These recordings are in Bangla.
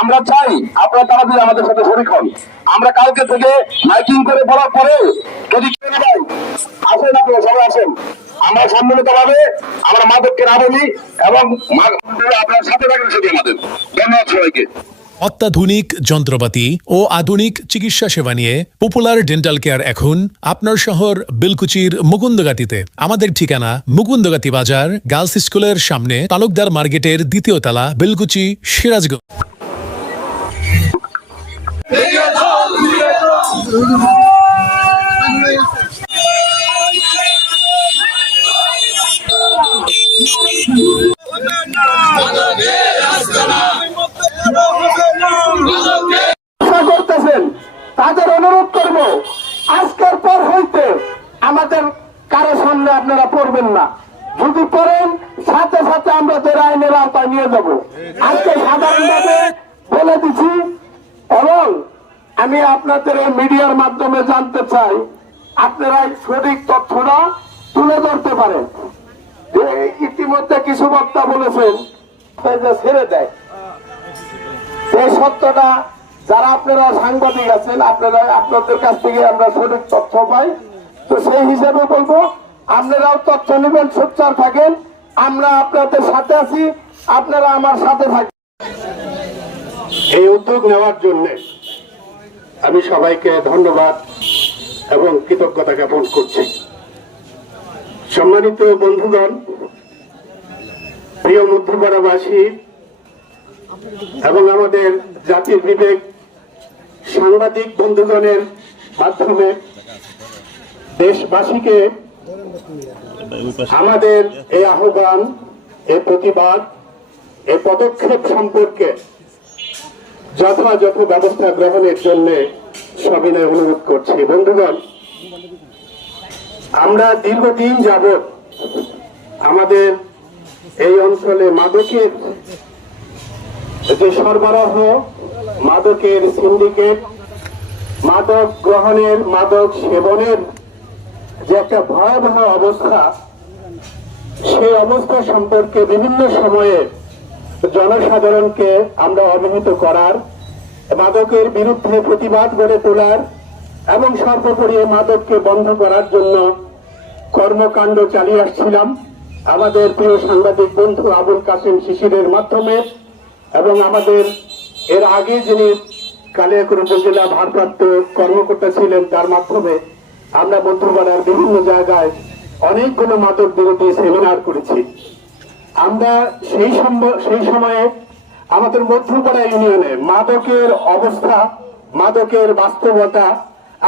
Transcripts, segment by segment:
আমরা চাই আপনারা তাড়াতাড়ি আমাদের সাথে শরীক হন। আমরা কালকে থেকে মাইকিং করে বলার পরে যদি আসেন, আপনারা সবাই আসেন, আমরা সম্মিলিত ভাবে আমরা মাদককে না বলি এবং আপনার সাথে থাকেন সেটি আমাদের। ধন্যবাদ সবাইকে। অত্যাধুনিক যন্ত্রপাতি ও আধুনিক চিকিৎসা সেবা নিয়ে পপুলার ডেন্টাল কেয়ার এখন আপনার শহর বেলকুচির মুকুন্দগাতিতে। আমাদের ঠিকানা মুকুন্দগাতি বাজার, গার্লস স্কুলের সামনে, তালুকদার মার্কেটের 2য় তলা, বেলকুচি, সিরাজগঞ্জ। করতেছেন তাদের অনুরোধ করব, আজকের পর হইতে আমাদের কারো সামনে আপনারা পড়বেন না। যদি পড়েন সাথে সাথে আমরা তোর আইনের আওতায় নিয়ে যাব। আজকে সাধারণভাবে বলে দিচ্ছি এবং আমি আপনাদের মিডিয়ার মাধ্যমে জানতে চাই, আপনারা সঠিক তথ্যটা তুলে ধরতে পারেন। ইতিমধ্যে কিছু বক্তা বলেছেন ছেড়ে দেয়, এই সত্যটা যারা আপনারা সাংবাদিক আছেন আপনাদের কাছ থেকে আমরা সঠিক তথ্য পাই। তো সেই হিসাবে বলবো আপনারাও তথ্য নেবেন, সোচ্চার থাকেন, আমরা আপনাদের সাথে আছি, আপনারা আমার সাথে থাকেন। এই উদ্যোগ নেওয়ার জন্য আমি সবাইকে ধন্যবাদ এবং কৃতজ্ঞতা জ্ঞাপন করছি। সম্মানিত বন্ধুগণ, প্রিয় মধ্যপাড়াবাসী এবং আমাদের জাতির বিবেক সাংবাদিক বন্ধুগণের মাধ্যমে দেশবাসীকে আমাদের এই আহ্বান, এই প্রতিবাদ, এই পদক্ষেপ সম্পর্কে যথাযথ ব্যবস্থা গ্রহণের জন্য সবিনয় অনুরোধ করছি। বন্ধুগণ, আমরা দীর্ঘদিন যাবৎ আমাদের এই অঞ্চলে মাদকের যে সরবরাহ, মাদকের সিন্ডিকেট, মাদক গ্রহণের, মাদক সেবনের যে একটা ভয়াবহ অবস্থা, সেই অবস্থা সম্পর্কে বিভিন্ন সময়ে জনসাধারণকে আমরা অবহিত করার, মাদকের বিরুদ্ধে প্রতিবাদ গড়ে তোলার এবং সর্বোপরি মাদককে বন্ধ করার জন্য কর্মকাণ্ড চালিয়ে আসছিলাম আমাদের প্রিয় সাংবাদিক বন্ধু আবুল কাসেম শিশিরের মাধ্যমে এবং আমাদের এর আগে যিনি কালিয়াকৈর উপজেলা ভারপ্রাপ্ত কর্মকর্তা ছিলেন তার মাধ্যমে আমরা মধ্যপাড়ার বিভিন্ন জায়গায় অনেকগুলো মাদক বিরোধী সেমিনার করেছি। আমরা সেই সময়ে আমাদের মধ্যপাড়া ইউনিয়নে মাদকের অবস্থা, মাদকের বাস্তবতা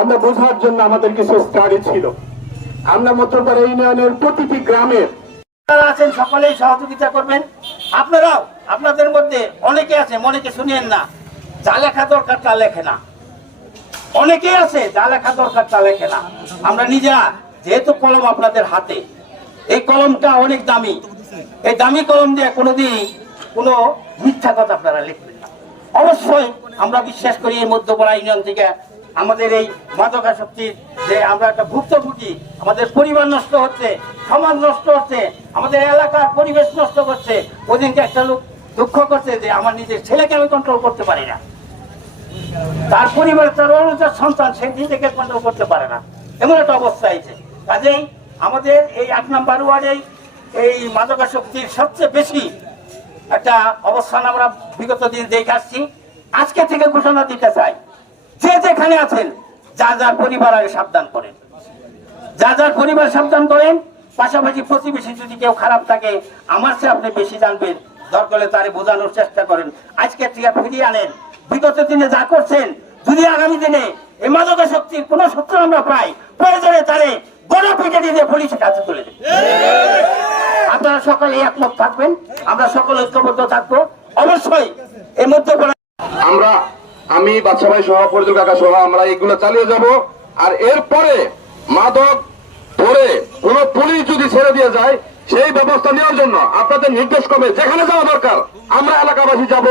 আমরা বোঝার জন্য আমাদের কিছু স্টাডি ছিল। আমরা মধ্যপাড়া ইউনিয়নের প্রতিটি গ্রামের আছেন সকলেই সহযোগিতা করবেন। আপনারাও আপনাদের মধ্যে অনেকে আছে, মনেকে শুনিয়েন না, যা লেখা দরকার তা লেখে না। অনেকেই আছে যা লেখা দরকার তা লেখে না। আমরা নিজেরা যেহেতু কলম আপনাদের হাতে, এই কলমটা অনেক দামি, এই দামি কলম দিয়ে কোনোদিন কোনো মিথ্যা কথা আপনারা লিখবেন না। অবশ্যই আমরা বিশ্বাস করি এই মধ্যপাড়া ইউনিয়ন থেকে আমাদের এই মাদকাসক্তির যে আমরা একটা ভুক্তভোগী, আমাদের পরিবার নষ্ট হচ্ছে, সমাজ নষ্ট হচ্ছে, আমাদের এলাকার পরিবেশ নষ্ট করছে। ওদিনকে একটা লোক দুঃখ করছে যে আমার নিজের ছেলেকে আমি কন্ট্রোল করতে পারি না, তার পরিবারের তার অনুযায়ী সন্তান সে নিজেকে কন্ট্রোল করতে পারে না, এমন একটা অবস্থা হয়েছে। কাজেই আমাদের এই 8 নম্বর ওয়ার্ডে এই মাদকাসক্তির সবচেয়ে বেশি একটা অবস্থান আমরা বিগত দিন দেখে আসছি। আজকে থেকে ঘোষণা দিতে চাই, যে যেখানে আছেন যা যার পরিবার আগে সাবধান করেন, যা যার পরিবার সাবধান করেন। পাশাপাশি প্রতিবেশী যদি কেউ খারাপ থাকে আমার চেয়ে আপনি বেশি জানবেন, দরকার হলে তারে বোঝানোর চেষ্টা করেন। আজকে থেকে ফিরিয়ে আনেন। বিগত দিনে যা করছেন, যদি আগামী দিনে এই মাদকাসক্তির কোন সূত্র আমরা পাই, প্রয়োজনে তারে গণ পিটে দিয়ে পুলিশের কাছে তুলে দেন। আপনারা সকলে একমত থাকবেন, আমরা সকলে ঐক্যবদ্ধ থাকবো। অবশ্যই এর মধ্যে আমরা আমি বাদশা ভাই সহ ফরিদুল কাকা সহ আমরা এগুলো চালিয়ে যাব। আর এরপরে মাদক ধরে কোন পুলিশ যদি ছেড়ে দিয়ে যায় সেই ব্যবস্থা নেওয়ার জন্য আপনাদের নির্দেশ ক্রমে যেখানে যাওয়া দরকার আমরা এলাকাবাসী যাব।